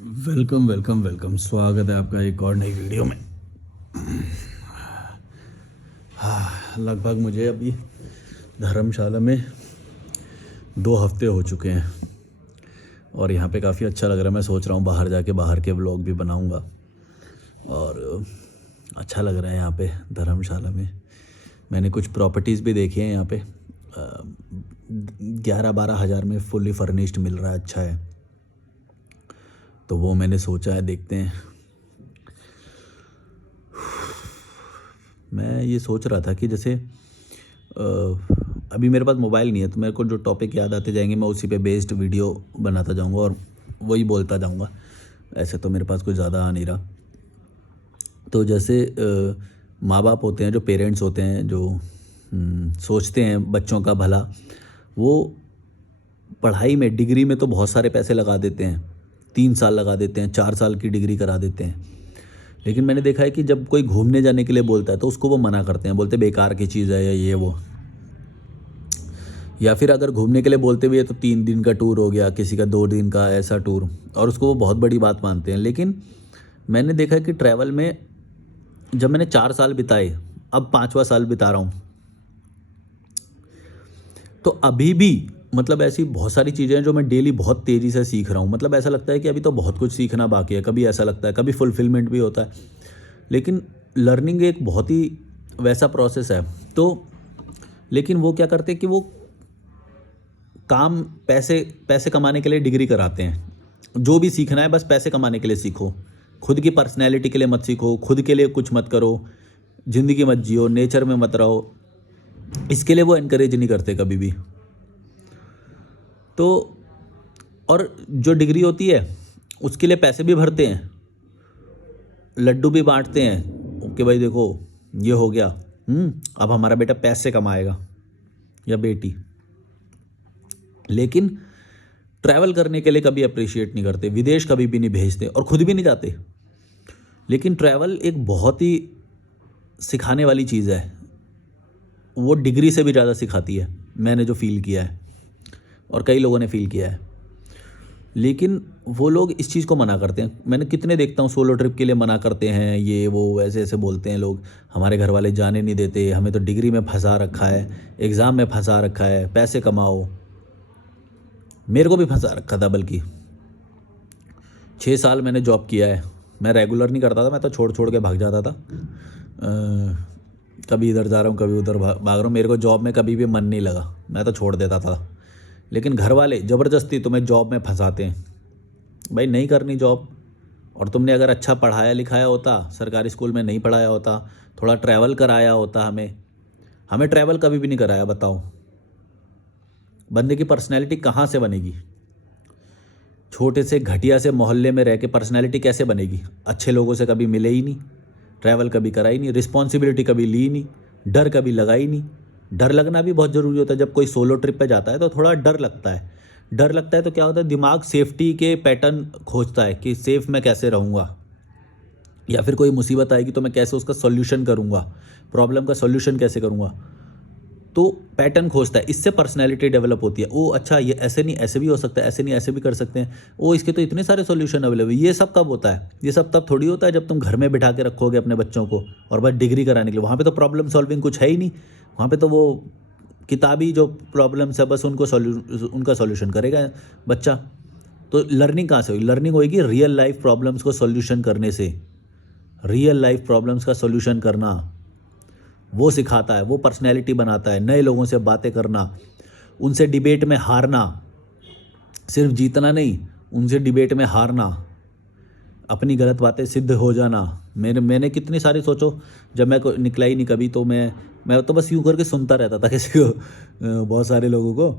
Welcome welcome welcome. स्वागत है आपका एक और नई वीडियो में। लगभग मुझे अभी धर्मशाला में 2 हफ्ते हो चुके हैं और यहाँ पे काफ़ी अच्छा लग रहा है। मैं सोच रहा हूँ बाहर जाके बाहर के व्लॉग भी बनाऊँगा और अच्छा लग रहा है यहाँ पे धर्मशाला में। मैंने कुछ प्रॉपर्टीज़ भी देखी हैं यहाँ पे। 11-12 हज़ार में फुल्ली फर्निश्ड मिल रहा है, अच्छा है। तो वो मैंने सोचा है, देखते हैं। मैं ये सोच रहा था कि जैसे अभी मेरे पास मोबाइल नहीं है, तो मेरे को जो टॉपिक याद आते जाएंगे मैं उसी पे बेस्ड वीडियो बनाता जाऊंगा और वही बोलता जाऊंगा। ऐसे तो मेरे पास कुछ ज़्यादा आ नहीं रहा। तो जैसे माँ बाप होते हैं, जो पेरेंट्स होते हैं, जो सोचते हैं बच्चों का भला, वो पढ़ाई में, डिग्री में तो बहुत सारे पैसे लगा देते हैं। 3 साल लगा देते हैं, 4 साल की डिग्री करा देते हैं। लेकिन मैंने देखा है कि जब कोई घूमने जाने के लिए बोलता है तो उसको वो मना करते हैं, बोलते बेकार की चीज़ है या ये वो। या फिर अगर घूमने के लिए बोलते भी है तो 3 दिन का टूर हो गया, किसी का 2 दिन का ऐसा टूर, और उसको वो बहुत बड़ी बात मानते हैं। लेकिन मैंने देखा है कि ट्रैवल में जब मैंने 4 साल बिताए, अब 5वां साल बिता रहा हूँ, तो अभी भी मतलब ऐसी बहुत सारी चीज़ें हैं जो मैं डेली बहुत तेज़ी से सीख रहा हूँ। मतलब ऐसा लगता है कि अभी तो बहुत कुछ सीखना बाकी है। कभी ऐसा लगता है, कभी फुलफिलमेंट भी होता है। लेकिन लर्निंग एक बहुत ही वैसा प्रोसेस है। तो लेकिन वो क्या करते हैं कि वो काम पैसे पैसे कमाने के लिए डिग्री कराते हैं। जो भी सीखना है बस पैसे कमाने के लिए सीखो, खुद की पर्सनैलिटी के लिए मत सीखो, खुद के लिए कुछ मत करो, ज़िंदगी मत जियो, नेचर में मत रहो। इसके लिए वो इनकरेज नहीं करते कभी भी। तो और जो डिग्री होती है उसके लिए पैसे भी भरते हैं, लड्डू भी बांटते हैं कि भाई देखो ये हो गया, अब हमारा बेटा पैसे कमाएगा या बेटी। लेकिन ट्रैवल करने के लिए कभी अप्रिशिएट नहीं करते, विदेश कभी भी नहीं भेजते और खुद भी नहीं जाते। लेकिन ट्रैवल एक बहुत ही सिखाने वाली चीज़ है। वो डिग्री से भी ज़्यादा सिखाती है, मैंने जो फील किया है और कई लोगों ने फील किया है। लेकिन वो लोग इस चीज़ को मना करते हैं। मैंने कितने देखता हूँ सोलो ट्रिप के लिए मना करते हैं, ये वो ऐसे ऐसे बोलते हैं लोग। हमारे घर वाले जाने नहीं देते, हमें तो डिग्री में फंसा रखा है, एग्ज़ाम में फंसा रखा है, पैसे कमाओ। मेरे को भी फंसा रखा था, बल्कि 6 साल मैंने जॉब किया है। मैं रेगुलर नहीं करता था, मैं तो छोड़ छोड़ के भाग जाता था। कभी इधर जा रहा हूँ, कभी उधर भाग रहा हूँ। मेरे को जॉब में कभी भी मन नहीं लगा, मैं तो छोड़ देता था। लेकिन घर वाले ज़बरदस्ती तुम्हें जॉब में फंसाते हैं। भाई नहीं करनी जॉब, और तुमने अगर अच्छा पढ़ाया लिखाया होता, सरकारी स्कूल में नहीं पढ़ाया होता, थोड़ा ट्रैवल कराया होता, हमें ट्रैवल कभी भी नहीं कराया। बताओ बंदे की पर्सनैलिटी कहाँ से बनेगी? छोटे से घटिया से मोहल्ले में रह के पर्सनैलिटी कैसे बनेगी? अच्छे लोगों से कभी मिले ही नहीं, ट्रैवल कभी करा ही नहीं, रिस्पॉन्सिबिलिटी कभी ली नहीं, डर कभी लगा ही नहीं। डर लगना भी बहुत ज़रूरी होता है। जब कोई सोलो ट्रिप पे जाता है तो थोड़ा डर लगता है। डर लगता है तो क्या होता है, दिमाग सेफ्टी के पैटर्न खोजता है कि सेफ मैं कैसे रहूँगा, या फिर कोई मुसीबत आएगी तो मैं कैसे उसका सॉल्यूशन करूँगा, प्रॉब्लम का सॉल्यूशन कैसे करूँगा। तो पैटर्न खोजता है, इससे पर्सनैलिटी डेवलप होती है। ओ अच्छा, ये ऐसे नहीं ऐसे भी हो सकता है, ऐसे नहीं ऐसे भी कर सकते हैं, ओ इसके तो इतने सारे सॉल्यूशन अवेलेबल। ये सब कब होता है? ये सब तब थोड़ी होता है जब तुम घर में बिठा के रखोगे अपने बच्चों को और बस डिग्री कराने के लिए। वहाँ पे तो प्रॉब्लम सॉल्विंग कुछ है ही नहीं। वहाँ पे तो वो किताबी जो प्रॉब्लम्स है बस उनका सॉल्यूशन करेगा बच्चा। तो लर्निंग कहाँ से होगी? लर्निंग होगी रियल लाइफ प्रॉब्लम्स को सॉल्यूशन करने से। रियल लाइफ प्रॉब्लम्स का सॉल्यूशन करना वो सिखाता है, वो पर्सनैलिटी बनाता है। नए लोगों से बातें करना, उनसे डिबेट में हारना, सिर्फ जीतना नहीं, उनसे डिबेट में हारना, अपनी गलत बातें सिद्ध हो जाना। मैंने कितनी सारी, सोचो जब मैं निकला ही नहीं कभी, तो मैं तो बस यूँ करके सुनता रहता था किसी को। बहुत सारे लोगों को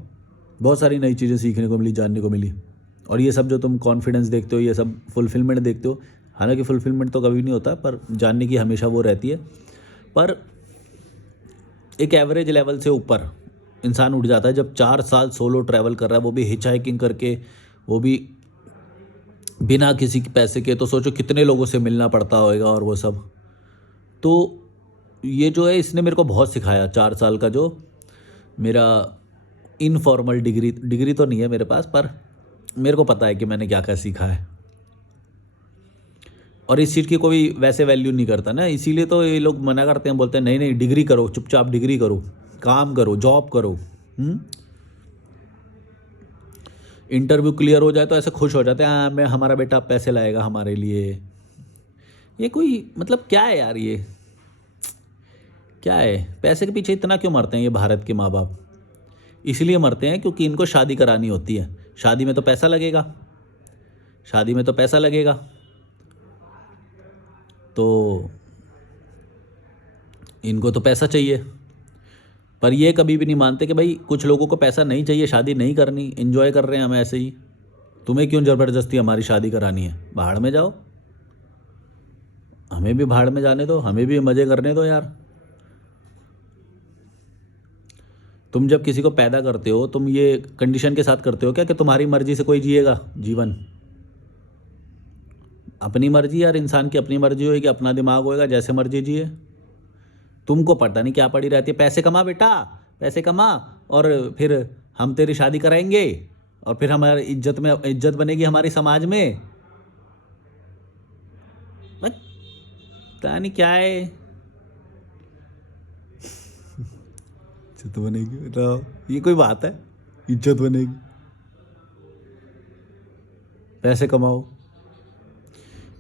बहुत सारी नई चीज़ें सीखने को मिली, जानने को मिली। और ये सब जो तुम कॉन्फिडेंस देखते हो, ये सब फुलफिलमेंट देखते हो, हालांकि फुलफिलमेंट तो कभी नहीं होता, पर जानने की हमेशा वो रहती है। पर एक एवरेज लेवल से ऊपर इंसान उठ जाता है जब 4 साल सोलो ट्रैवल कर रहा है, वो भी हिच हाइकिंग करके, वो भी बिना किसी के पैसे के। तो सोचो कितने लोगों से मिलना पड़ता होगा और वो सब। तो ये जो है, इसने मेरे को बहुत सिखाया। 4 साल का जो मेरा इनफॉर्मल डिग्री तो नहीं है मेरे पास, पर मेरे को पता है कि मैंने क्या क्या सीखा है। और इस चीज़ की कोई वैसे वैल्यू नहीं करता ना, इसीलिए तो ये लोग मना करते हैं, बोलते हैं नहीं नहीं डिग्री करो, चुपचाप डिग्री करो, काम करो, जॉब करो। इंटरव्यू क्लियर हो जाए तो ऐसे खुश हो जाते हैं, हाँ मैं हमारा बेटा पैसे लाएगा हमारे लिए। ये कोई मतलब क्या है यार, ये क्या है? पैसे के पीछे इतना क्यों मरते हैं ये भारत के माँ बाप? इसलिए मरते हैं क्योंकि इनको शादी करानी होती है। शादी में तो पैसा लगेगा, शादी में तो पैसा लगेगा, तो इनको तो पैसा चाहिए। पर ये कभी भी नहीं मानते कि भाई कुछ लोगों को पैसा नहीं चाहिए, शादी नहीं करनी, एंजॉय कर रहे हैं हम ऐसे ही। तुम्हें क्यों ज़बरदस्ती हमारी शादी करानी है? भाड़ में जाओ, हमें भी भाड़ में जाने दो, हमें भी मज़े करने दो यार। तुम जब किसी को पैदा करते हो, तुम ये कंडीशन के साथ करते हो क्या कि तुम्हारी मर्जी से कोई जिएगा जीवन? अपनी मर्जी यार, इंसान की अपनी मर्जी होगी, अपना दिमाग होएगा, जैसे मर्जी जिए। तुमको पता नहीं क्या पड़ी रहती है, पैसे कमा बेटा, पैसे कमा, और फिर हम तेरी शादी कराएंगे, और फिर हमारी इज्जत में इज्जत बनेगी हमारी समाज में। पता नहीं क्या है। इज्जत बनेगी, बताओ ये कोई बात है? इज्जत बनेगी, पैसे कमाओ।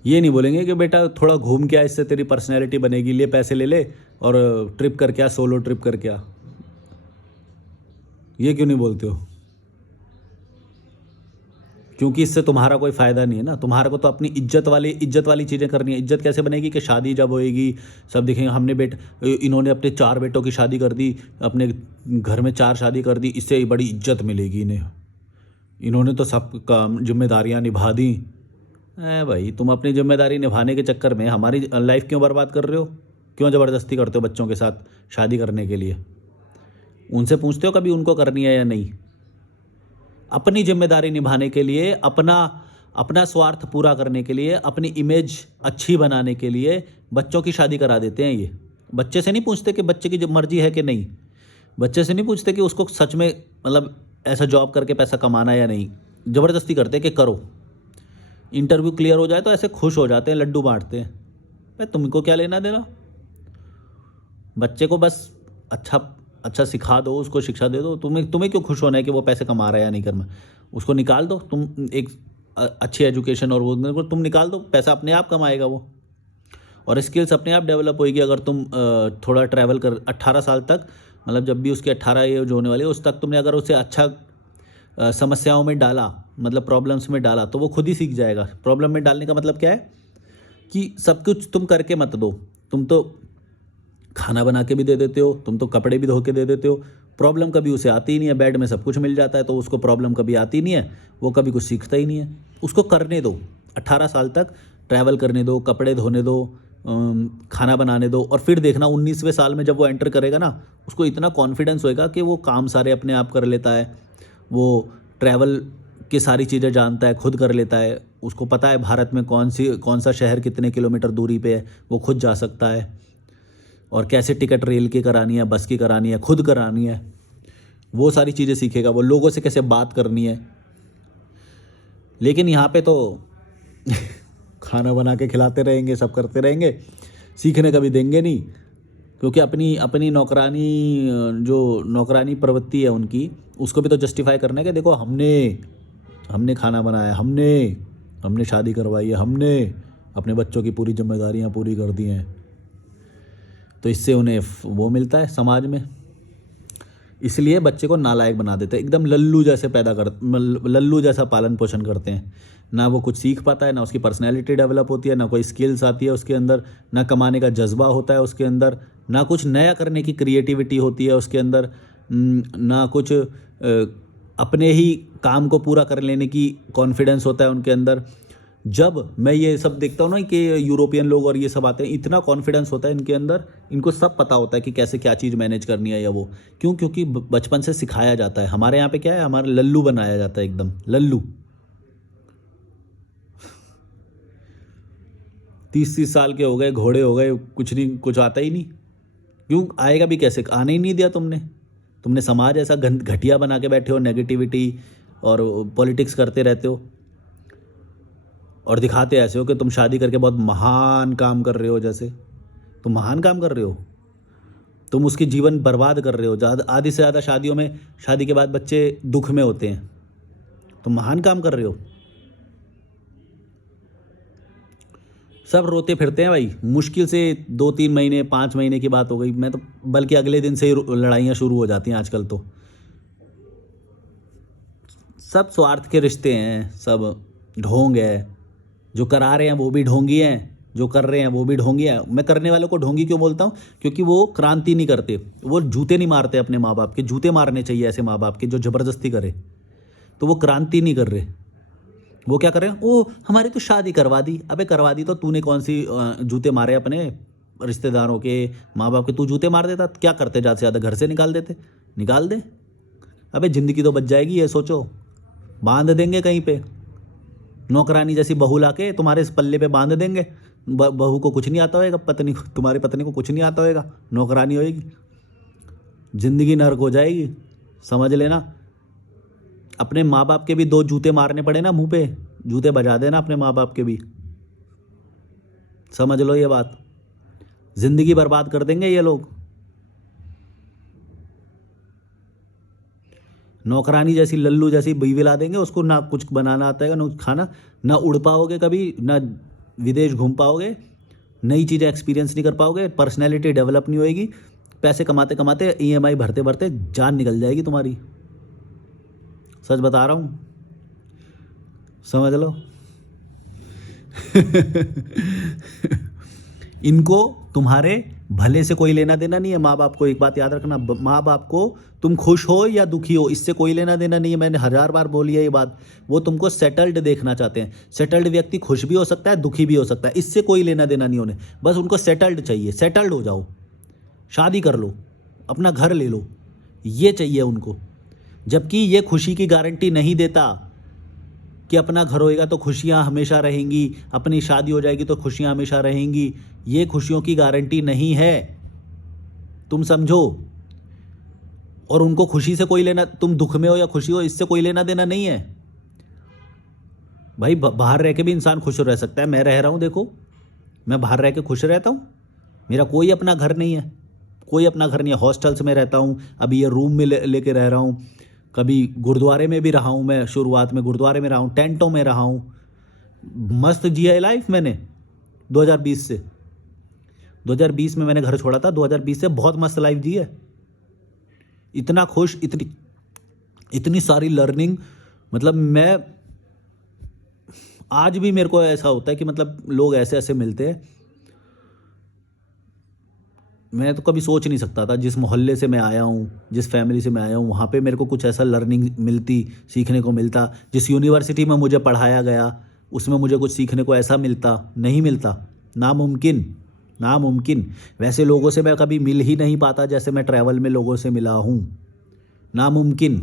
ये नहीं बोलेंगे कि बेटा थोड़ा घूम के आ, इससे तेरी पर्सनैलिटी बनेगी, ले पैसे ले ले और ट्रिप करके आ, सोलो ट्रिप करके आ। ये क्यों नहीं बोलते हो? क्योंकि इससे तुम्हारा कोई फ़ायदा नहीं है ना। तुम्हारा को तो अपनी इज्जत वाली चीज़ें करनी है। इज्जत कैसे बनेगी कि शादी जब होएगी सब दिखेंगे हमने इन्होंने अपने 4 बेटों की शादी कर दी, अपने घर में 4 शादी कर दी, इससे बड़ी इज्जत मिलेगी इन्हें, इन्होंने तो सब काम जिम्मेदारियाँ निभा दी। भाई तुम अपनी जिम्मेदारी निभाने के चक्कर में हमारी लाइफ क्यों बर्बाद कर रहे हो? क्यों ज़बरदस्ती करते हो बच्चों के साथ शादी करने के लिए? उनसे पूछते हो कभी उनको करनी है या नहीं? अपनी जिम्मेदारी निभाने के लिए, अपना स्वार्थ पूरा करने के लिए, अपनी इमेज अच्छी बनाने के लिए बच्चों की शादी करा देते हैं। ये बच्चे से नहीं पूछते कि बच्चे की जो मर्जी है कि नहीं, बच्चे से नहीं पूछते कि उसको सच में मतलब ऐसा जॉब करके पैसा कमाना है या नहीं, ज़बरदस्ती करते हैं कि करो। इंटरव्यू क्लियर हो जाए तो ऐसे खुश हो जाते हैं, लड्डू बांटते हैं। भाई तुमको क्या लेना देना? बच्चे को बस अच्छा सिखा दो, उसको शिक्षा दे दो। तुम्हें क्यों खुश होना है कि वो पैसे कमा रहा है या नहीं करना? उसको निकाल दो, तुम एक अच्छी एजुकेशन और वो तुम निकाल दो, पैसा अपने आप कमाएगा वो, और स्किल्स अपने आप डेवलप होएगी। अगर तुम थोड़ा ट्रैवल कर 18 साल तक, मतलब जब भी उसके 18 एज होने वाली है उस तक तुमने अगर उसे अच्छा समस्याओं में डाला, मतलब प्रॉब्लम्स में डाला, तो वो खुद ही सीख जाएगा। प्रॉब्लम में डालने का मतलब क्या है कि सब कुछ तुम करके मत दो। तुम तो खाना बना के भी दे देते हो, तुम तो कपड़े भी धो के दे देते हो, प्रॉब्लम कभी उसे आती ही नहीं है। बेड में सब कुछ मिल जाता है तो उसको प्रॉब्लम कभी आती नहीं है, वो कभी कुछ सीखता ही नहीं है। उसको करने दो, 18 साल तक ट्रैवल करने दो, कपड़े धोने दो, खाना बनाने दो, और फिर देखना 19वें साल में जब वो एंटर करेगा ना, उसको इतना कॉन्फिडेंस होएगा कि वो काम सारे अपने आप कर लेता है, वो ट्रैवल की सारी चीज़ें जानता है, खुद कर लेता है। उसको पता है भारत में कौन सा शहर कितने किलोमीटर दूरी पे है, वो खुद जा सकता है, और कैसे टिकट रेल की करानी है, बस की करानी है, खुद करानी है, वो सारी चीज़ें सीखेगा। वो लोगों से कैसे बात करनी है। लेकिन यहाँ पे तो खाना बना के खिलाते रहेंगे, सब करते रहेंगे, सीखने कभी देंगे नहीं। क्योंकि अपनी जो नौकरानी प्रवृत्ति है उनकी, उसको भी तो जस्टिफाई करना है कि देखो हमने खाना बनाया, हमने शादी करवाई है, हमने अपने बच्चों की पूरी जिम्मेदारियाँ पूरी कर दी हैं। तो इससे उन्हें वो मिलता है समाज में। इसलिए बच्चे को नालायक बना देते हैं, एकदम लल्लू जैसा पालन पोषण करते हैं। ना वो कुछ सीख पाता है, ना उसकी पर्सनैलिटी डेवलप होती है, ना कोई स्किल्स आती है उसके अंदर, ना कमाने का जज्बा होता है उसके अंदर, ना कुछ नया करने की क्रिएटिविटी होती है उसके अंदर, ना कुछ अपने ही काम को पूरा कर लेने की कॉन्फिडेंस होता है उनके अंदर। जब मैं ये सब देखता हूँ ना कि यूरोपियन लोग और ये सब आते हैं, इतना कॉन्फिडेंस होता है इनके अंदर, इनको सब पता होता है कि कैसे क्या चीज़ मैनेज करनी है या वो। क्यों? क्योंकि बचपन से सिखाया जाता है। हमारे यहाँ पे क्या है, हमारा लल्लू बनाया जाता है, एकदम लल्लू। 30-30 साल के हो गए, घोड़े हो गए, कुछ नहीं, कुछ आता ही नहीं। क्यों? आएगा भी कैसे? आने ही नहीं दिया तुमने समाज ऐसा घटिया बना के बैठे हो, नेगेटिविटी और पॉलिटिक्स करते रहते हो। और दिखाते ऐसे हो कि तुम शादी करके बहुत महान काम कर रहे हो, जैसे तुम महान काम कर रहे हो, तुम उसकी जीवन बर्बाद कर रहे हो। ज़्यादा आधी से ज़्यादा शादियों में, शादी के बाद बच्चे दुख में होते हैं, तुम महान काम कर रहे हो। सब रोते फिरते हैं भाई, मुश्किल से 2-3 महीने 5 महीने की बात हो गई, मैं तो बल्कि अगले दिन से ही लड़ाइयाँ शुरू हो जाती हैं आजकल तो। सब स्वार्थ के रिश्ते हैं, सब ढोंग है। जो करा रहे हैं वो भी ढोंगी हैं, जो कर रहे हैं वो भी ढोंगी हैं। मैं करने वालों को ढोंगी क्यों बोलता हूँ? क्योंकि वो क्रांति नहीं करते, वो जूते नहीं मारते अपने माँ बाप के। जूते मारने चाहिए ऐसे माँ बाप के जो ज़बरदस्ती करे, तो वो क्रांति नहीं कर रहे। वो क्या कर रहे हैं? ओ हमारी तो शादी करवा दी। अबे करवा दी तो तूने कौन सी जूते मारे अपने रिश्तेदारों के, माँ बाप के? तू जूते मार देता, क्या करते? ज़्यादा से ज़्यादा घर से निकाल देते। निकाल दे। अबे ज़िंदगी तो बच जाएगी, ये सोचो। बांध देंगे कहीं पे, नौकरानी जैसी बहू लाके तुम्हारे इस पल्ले पे बांध देंगे। बहू को कुछ नहीं आता होएगा, पत्नी को, तुम्हारी पत्नी को कुछ नहीं आता होएगा, नौकरानी होएगी, ज़िंदगी नर्क हो जाएगी, समझ लेना। अपने माँ बाप के भी 2 जूते मारने पड़े ना मुंह पे, जूते बजा देना अपने माँ बाप के भी, समझ लो ये बात। ज़िंदगी बर्बाद कर देंगे ये लोग। नौकरानी जैसी, लल्लू जैसी बीवी ला देंगे, उसको ना कुछ बनाना आता है ना खाना, ना उड़ पाओगे कभी, ना विदेश घूम पाओगे, नई चीज़ें एक्सपीरियंस नहीं कर पाओगे, पर्सनैलिटी डेवलप नहीं होएगी। पैसे कमाते कमाते, EMI भरते भरते जान निकल जाएगी तुम्हारी। सच बता रहा हूँ, समझ लो। इनको तुम्हारे भले से कोई लेना देना नहीं है। माँ बाप को एक बात याद रखना, माँ बाप को तुम खुश हो या दुखी हो, इससे कोई लेना देना नहीं है। मैंने 1000 बार बोली है ये बात। वो तुमको सेटल्ड देखना चाहते हैं। सेटल्ड व्यक्ति खुश भी हो सकता है, दुखी भी हो सकता है, इससे कोई लेना देना नहीं उन्हें। बस उनको सेटल्ड चाहिए। सेटल्ड हो जाओ, शादी कर लो, अपना घर ले लो, ये चाहिए उनको। जबकि ये खुशी की गारंटी नहीं देता कि अपना घर होएगा तो खुशियां हमेशा रहेंगी, अपनी शादी हो जाएगी तो खुशियां हमेशा रहेंगी। ये खुशियों की गारंटी नहीं है, तुम समझो। और उनको खुशी से कोई लेना, तुम दुख में हो या खुशी हो, इससे कोई लेना देना नहीं है भाई। बाहर रह के भी इंसान खुश रह सकता है। मैं रह रहा हूँ, देखो, मैं बाहर रह के खुश रहता हूँ। मेरा कोई अपना घर नहीं है, कोई अपना घर नहीं है। हॉस्टल्स में रहता हूँ, अभी ये रूम में लेके रह रहा हूँ। कभी गुरुद्वारे में भी रहा हूँ मैं, शुरुआत में गुरुद्वारे में रहा हूँ, टेंटों में रहा हूँ। मस्त जिया है लाइफ मैंने 2020 से। 2020 में मैंने घर छोड़ा था, 2020 से बहुत मस्त लाइफ जी है। इतना खुश, इतनी सारी लर्निंग। मतलब मैं आज भी, मेरे को ऐसा होता है कि मतलब लोग ऐसे ऐसे मिलते हैं, मैं तो कभी सोच नहीं सकता था। जिस मोहल्ले से मैं आया हूँ, जिस फैमिली से मैं आया हूँ, वहाँ पे मेरे को कुछ ऐसा लर्निंग मिलती, सीखने को मिलता। जिस यूनिवर्सिटी में मुझे पढ़ाया गया, उसमें मुझे कुछ सीखने को ऐसा मिलता, नहीं मिलता। नामुमकिन, नामुमकिन। वैसे लोगों से मैं कभी मिल ही नहीं पाता जैसे मैं ट्रैवल में लोगों से मिला हूँ। नामुमकिन।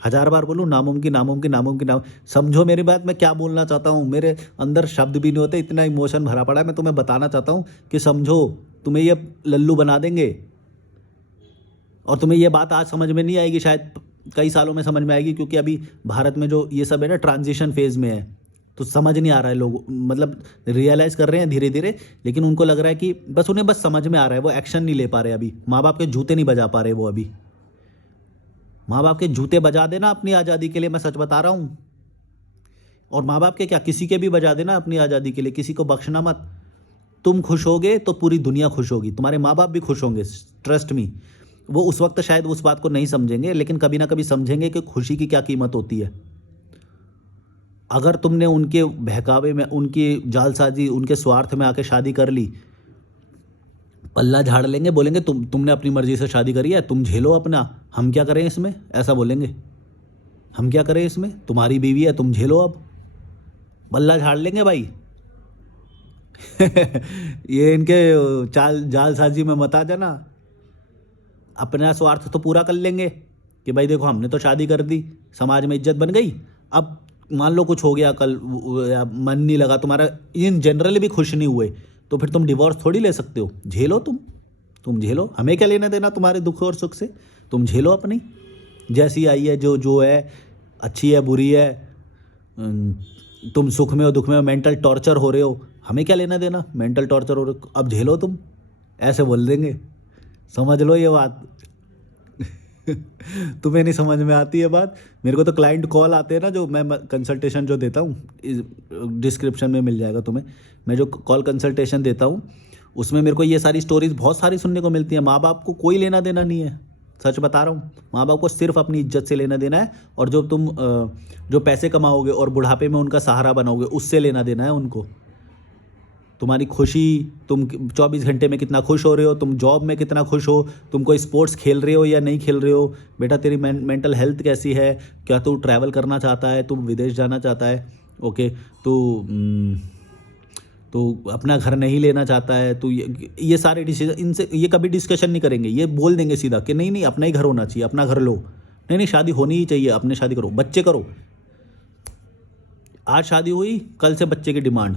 1000 बार बोलूँ, नामुमकिन, नामुमकिन, नामुमकिन। समझो मेरी बात, मैं क्या बोलना चाहता हूँ। मेरे अंदर शब्द भी नहीं होते, इतना इमोशन भरा पड़ा है। मैं तुम्हें बताना चाहता हूँ कि समझो, तुम्हें ये लल्लू बना देंगे और तुम्हें ये बात आज समझ में नहीं आएगी, शायद कई सालों में समझ में आएगी। क्योंकि अभी भारत में जो ये सब है ना, ट्रांजिशन फेज़ में है, तो समझ नहीं आ रहा है। लोग मतलब रियलाइज़ कर रहे हैं धीरे धीरे, लेकिन उनको लग रहा है कि बस उन्हें बस समझ में आ रहा है, वो एक्शन नहीं ले पा रहे अभी। माँ बाप के जूते नहीं बजा पा रहे वो अभी। माँ बाप के जूते बजा देना अपनी आज़ादी के लिए, मैं सच बता रहा हूँ। और माँ बाप के क्या, किसी के भी बजा देना अपनी आज़ादी के लिए, किसी को बख्शना मत। तुम खुश होगे तो पूरी दुनिया खुश होगी, तुम्हारे माँ बाप भी खुश होंगे, ट्रस्ट मी। वो उस वक्त शायद उस बात को नहीं समझेंगे, लेकिन कभी ना कभी समझेंगे कि खुशी की क्या कीमत होती है। अगर तुमने उनके बहकावे में, उनकी जालसाजी, उनके स्वार्थ में आके शादी कर ली, पल्ला झाड़ लेंगे, बोलेंगे तुमने अपनी मर्जी से शादी करी है, तुम झेलो अपना, हम क्या करें इसमें, ऐसा बोलेंगे। हम क्या करें इसमें, तुम्हारी बीवी है, तुम झेलो। अब पल्ला झाड़ लेंगे भाई। ये इनके जालसाजी में मत आ जाना। अपना स्वार्थ तो पूरा कर लेंगे कि भाई देखो, हमने तो शादी कर दी, समाज में इज्जत बन गई। अब मान लो कुछ हो गया कल, मन नहीं लगा तुम्हारा, इन जनरली भी खुश नहीं हुए, तो फिर तुम डिवोर्स थोड़ी ले सकते हो। झेलो तुम झेलो, हमें क्या लेना देना तुम्हारे दुख और सुख से। तुम झेलो अपनी, जैसी आई है, जो है, अच्छी है बुरी है, तुम सुख में हो दुख में हो, मेंटल टॉर्चर हो रहे हो, हमें क्या लेना देना, मेंटल टॉर्चर हो रहे हो, अब झेलो तुम, ऐसे बोल देंगे। समझ लो ये बात। तुम्हें नहीं समझ में आती है बात। मेरे को तो क्लाइंट कॉल आते हैं ना, जो मैं कंसल्टेशन जो देता हूँ, डिस्क्रिप्शन में मिल जाएगा तुम्हें, मैं जो कॉल कंसल्टेशन देता हूँ उसमें मेरे को ये सारी स्टोरीज बहुत सारी सुनने को मिलती है। माँ बाप को कोई लेना देना नहीं है, सच बता रहा हूँ। माँ बाप को सिर्फ अपनी इज्जत से लेना देना है, और जो तुम जो पैसे कमाओगे और बुढ़ापे में उनका सहारा बनोगे, उससे लेना देना है उनको। तुम्हारी खुशी, तुम 24 घंटे में कितना खुश हो रहे हो, तुम जॉब में कितना खुश हो, तुम कोई स्पोर्ट्स खेल रहे हो या नहीं खेल रहे हो, बेटा तेरी मेंटल हेल्थ कैसी है, क्या तू ट्रैवल करना चाहता है, तू विदेश जाना चाहता है, ओके, तो अपना घर नहीं लेना चाहता है, तो ये सारे डिसीजन, इनसे ये कभी डिस्कशन नहीं करेंगे। ये बोल देंगे सीधा कि नहीं नहीं, अपना ही घर होना चाहिए, अपना घर लो, नहीं नहीं शादी होनी ही चाहिए, अपने शादी करो, बच्चे करो। आज शादी हुई, कल से बच्चे की डिमांड,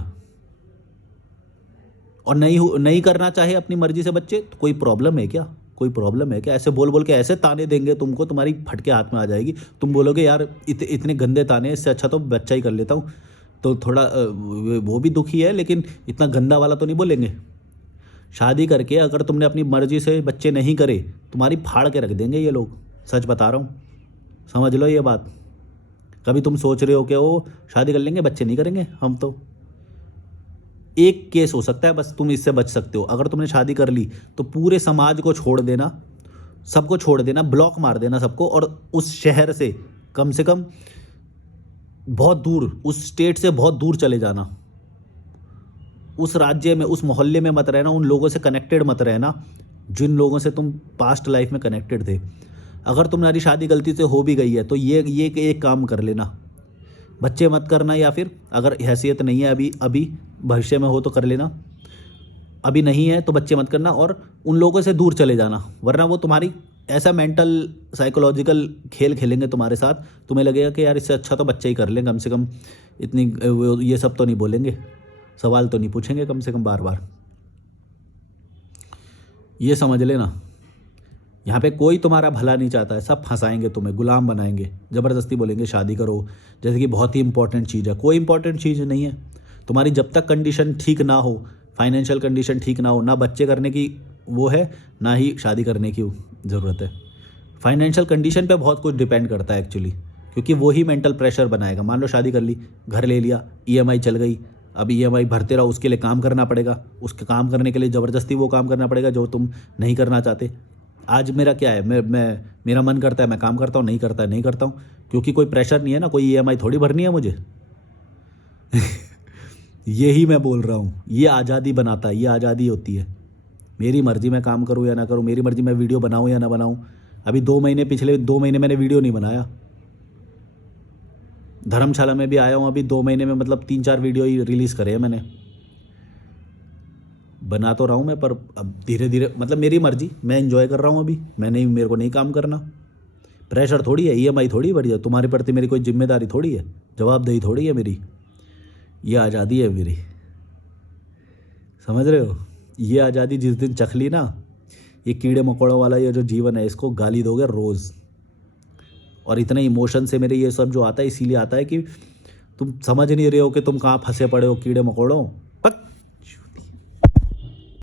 और नहीं करना चाहे अपनी मर्जी से बच्चे, तो कोई प्रॉब्लम है क्या, कोई प्रॉब्लम है क्या? ऐसे बोल बोल के ऐसे ताने देंगे तुमको, तुम्हारी फटके हाथ में आ जाएगी। तुम बोलोगे यार इतने गंदे ताने, इससे अच्छा तो बच्चा ही कर लेता हूँ। तो थोड़ा वो भी दुखी है, लेकिन इतना गंदा वाला तो नहीं बोलेंगे। शादी करके अगर तुमने अपनी मर्जी से बच्चे नहीं करे, तुम्हारी फाड़ के रख देंगे ये लोग, सच बता रहा हूँ। समझ लो ये बात। कभी तुम सोच रहे हो कि वो शादी कर लेंगे बच्चे नहीं करेंगे, हम तो एक केस हो सकता है बस, तुम इससे बच सकते हो। अगर तुमने शादी कर ली तो पूरे समाज को छोड़ देना, सबको छोड़ देना, ब्लॉक मार देना सबको, और उस शहर से कम बहुत दूर, उस स्टेट से बहुत दूर चले जाना, उस राज्य में, उस मोहल्ले में मत रहना, उन लोगों से कनेक्टेड मत रहना जिन लोगों से तुम पास्ट लाइफ में कनेक्टेड थे। अगर तुम्हारी शादी गलती से हो भी गई है तो ये एक काम कर लेना, बच्चे मत करना, या फिर अगर हैसियत नहीं है अभी भविष्य में हो तो कर लेना, अभी नहीं है तो बच्चे मत करना, और उन लोगों से दूर चले जाना। वरना वो तुम्हारी ऐसा मेंटल साइकोलॉजिकल खेल खेलेंगे तुम्हारे साथ, तुम्हें लगेगा कि यार इससे अच्छा तो बच्चे ही कर लें, कम से कम इतनी ये सब तो नहीं बोलेंगे, सवाल तो नहीं पूछेंगे कम से कम बार बार। ये समझ लेना, यहाँ पे कोई तुम्हारा भला नहीं चाहता है, सब फंसाएंगे तुम्हें, गुलाम बनाएंगे, ज़बरदस्ती बोलेंगे शादी करो, जैसे कि बहुत ही इंपॉर्टेंट चीज़ है। कोई इंपॉर्टेंट चीज़ नहीं है तुम्हारी, जब तक कंडीशन ठीक ना हो, फाइनेंशियल कंडीशन ठीक ना हो, ना बच्चे करने की वो है, ना ही शादी करने की ज़रूरत है। फाइनेंशियल कंडीशन पे बहुत कुछ डिपेंड करता है एक्चुअली, क्योंकि वो ही मेंटल प्रेशर बनाएगा। मान लो शादी कर ली, घर ले लिया, ईएमआई चल गई, अब ईएमआई भरते रहो, उसके लिए काम करना पड़ेगा, उसके काम करने के लिए ज़बरदस्ती वो काम करना पड़ेगा जो तुम नहीं करना चाहते। आज मेरा क्या है, मेरा मन करता है मैं काम करता हूँ, नहीं करता है नहीं करता हूँ, क्योंकि कोई प्रेशर नहीं है ना, कोई ईएमआई थोड़ी भरनी है मुझे। यही मैं बोल रहा हूँ, ये आज़ादी बनाता है, ये आज़ादी होती है। मेरी मर्ज़ी मैं काम करूँ या ना करूँ, मेरी मर्ज़ी मैं वीडियो बनाऊँ या ना बनाऊँ। अभी पिछले 2 महीने मैंने वीडियो नहीं बनाया, धर्मशाला में भी आया हूँ, अभी 2 महीने में मतलब 3-4 वीडियो ही रिलीज़ करे हैं मैंने। बना तो रहा हूँ मैं, पर अब धीरे धीरे, मतलब मेरी मर्ज़ी, मैं एंजॉय कर रहा हूँ अभी, मेरे को नहीं काम करना। प्रेशर थोड़ी है, ईएमआई थोड़ी बढ़िया, तुम्हारे प्रति मेरी कोई जिम्मेदारी थोड़ी है, जवाबदेही थोड़ी है मेरी, ये आज़ादी है मेरी। समझ रहे हो? ये आज़ादी जिस दिन चख ली ना, ये कीड़े मकोड़ों वाला ये जो जीवन है, इसको गाली दोगे रोज़। और इतने इमोशन से मेरे ये सब जो आता है, इसीलिए आता है कि तुम समझ नहीं रहे हो कि तुम कहाँ फंसे पड़े हो कीड़े मकोड़ों।